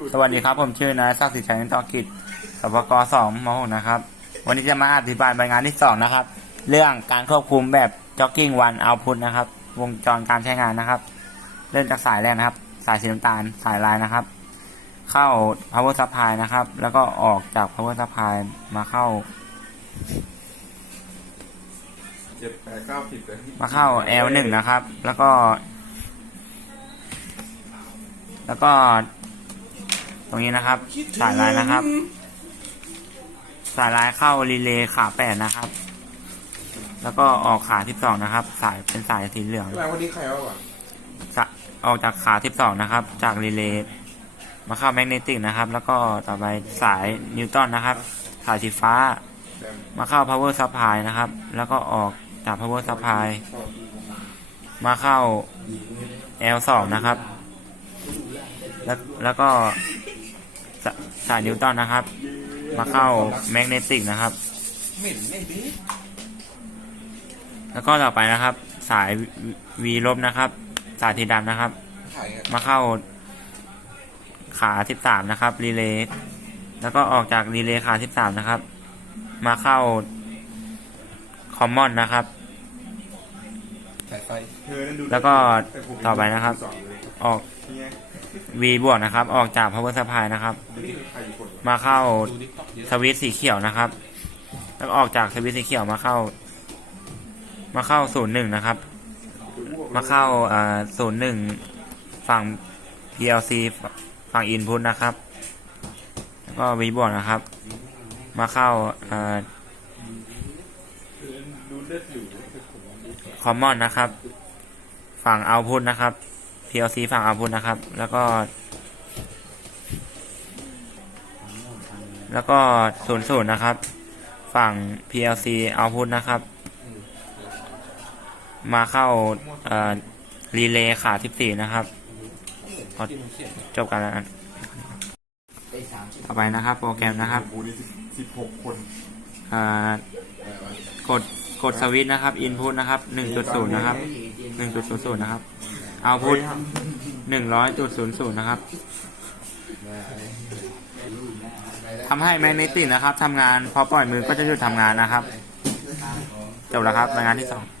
สวัสดีครับ ผมชื่อนายศักดิ์สิทธิ์ชัยนินทรกิจสปกสองมหกนะครับ วันนี้จะมาอธิบายรายงานที่สองนะครับ เรื่องการควบคุมแบบจ็อกกิ้งวันเอาพุทนะครับ วงจรการใช้งานนะครับ เริ่มจากสายแรกนะครับ สายสีน้ำตาลสายลายนะครับ เข้า power supply นะครับ แล้วก็ออกจาก power supply มาเข้าเจ็ดแปดเก้าสิบเลยมาเข้า L1 นะครับ แล้วก็ แล้วก็ ตรงนี้นะครับ สายลายนะครับ สายลายเข้ารีเลย์ขาแปดนะครับ แล้วก็ออกขาที่สองนะครับ สายเป็นสายสีเหลืองแล้ววันนี้ใครเอาอะสะออกจากขาที่สองนะครับ จากรีเลย์มาเข้าแมกเนติกนะครับ แล้วก็ต่อไปสายนิวตันนะครับ สายสีฟ้าแดมมาเข้า power supply นะครับ แล้วก็ออกจาก power supply มาเข้า L2 นะครับ แล้วแล้วก็ สะสายนิวตันนะครับ มาเข้าแมกเนติกนะครับเหม็นไงดิแล้วก็ต่อไปนะครับ สาย V ลบนะครับ สายสีดำนะครับถ่ายอะมาเข้าขาที่สามนะครับรีเลย์แล้วก็ออกจากรีเลย์ขาที่สามนะครับ มาเข้าคอมมอนนะครับถ่ายไฟเธอนั่นดูแล้วก็ต่อไปนะครับสองเลยออกนี่ไง V บวกนะครับ ออกจาก power supply นะครับ มาเข้าสวิตช์สีเขียวนะครับ แล้วออกจากสวิตช์สีเขียวมาเข้า มาเข้าศูนย์หนึ่งนะครับ มาเข้าศูนย์หนึ่งฝั่ง PLC ฝั่ง input นะครับ แล้วก็ V บวกนะครับ มาเข้าคอ่าดูเลือดอยู่ common นะครับ ฝั่ง output นะครับ PLC ฝั่ง output นะครับ แล้วก็ แล้วก็ศูนย์ศูนย์นะครับ ฝั่ง PLC output นะครับ มาเข้ารีเลย์ขาที่สี่นะครับพอจบกันแล้วนะต่อไปนะครับ โปรแกรมนะครับโอ้โหนี่สิบหกคนอ่ากดกดสวิตช์นะครับ input นะครับหนึ่งจุดศูนย์นะครับ หนึ่งจุดหนึ่งร้อยจุดศูนย์ศูนย์นะครับทำให้แมกเนติกนะครับทำงาน พอปล่อยมือก็จะหยุดทำงานนะครับ จบแล้วครับรายงานที่สอง